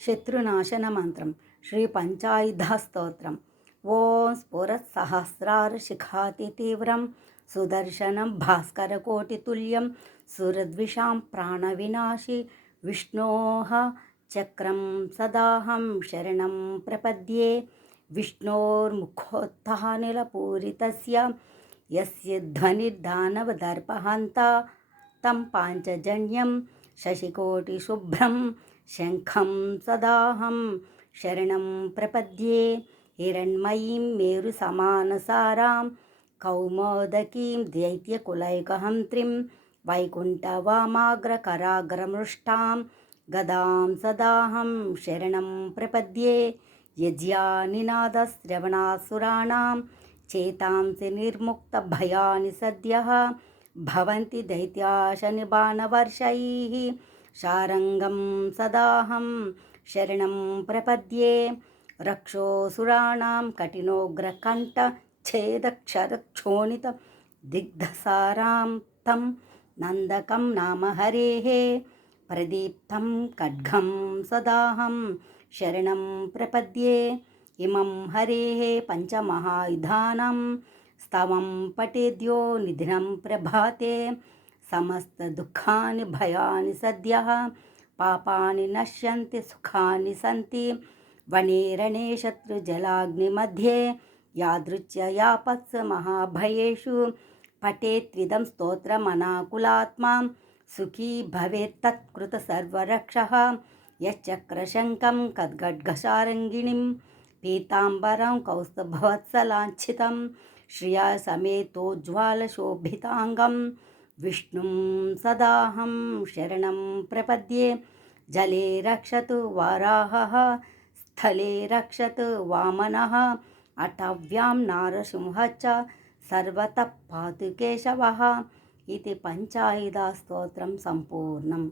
శత్రునాశన మంత్రం శ్రీ పంచాయుధ స్తోత్రం. ఓం స్ఫురత్సహస్రార శిఖాతి తీవ్రం సుదర్శనం భాస్కరకోటితుల్యం సురద్విషాం ప్రాణవినాశి విష్ణోః చక్రం సదాహం శరణం ప్రపద్యే. విష్ణోర్ముఖోత్థానిలపూరితస్య యస్య ధ్వనిర్దానవదర్పహంత తం పాంచజన్యం శశికోటిశుభ్రం శంఖం సదాహం శరణం ప్రపద్యే. హిరణ్మయీం మేరుసమానసారాం కౌమోదకీం దైత్యకులైకహంత్రీం వైకుంఠవామాగ్రకరాగ్రమృష్టాం గదాం సదాహం శరణం ప్రపద్యే. యజ్ఞానినాదశ్రవణాసురాణాం చేతాంసి నిర్ముక్తభయాని సద్యః భవంతి దైత్యాశనిబాణవర్షైః శారంగం సదాహం శరణం ప్రపద్యే. రక్షోసురాణాం కఠినోగ్రకంఠ ఛేదక్షరక్షోణిత దిగ్ధసారాం తం నందకం నామ హరేః ప్రదీప్తం ఖడ్గం సదాహం శరణం ప్రపద్యే. ఇమం హరేః పంచమహాయుధానం స్తవం పఠేద్యో నిధినం ప్రభాతే సమస్త దుఃఖాని భయాని సద్యః పాపాని నశ్యంతి సుఖాని సంతి వనే రణే శత్రుజలాగ్నిమధ్యే యాదృచ్ఛ్య యాపత్స మహాభయేషు పఠేత్విదం స్తోత్రమనాకులాత్మా సుఖీ భవేత్తత్కృత సర్వరక్షః. యశ్చక్రశంఖం ఖడ్గసారంగిణీం పీతాంబరం కౌస్తుభవత్సలాంఛితం శ్రియా సమేతోజ్వాలశోభితాంగం విష్ణుం సదాహం శరణం ప్రపద్యే. జలే రక్షతు వారాహః స్థలే రక్షతు వామనః అటవ్యాం నారసింహ చ సర్వతః పాతు కేశవः. ఇది పంచాయుధ స్తోత్రం సంపూర్ణం.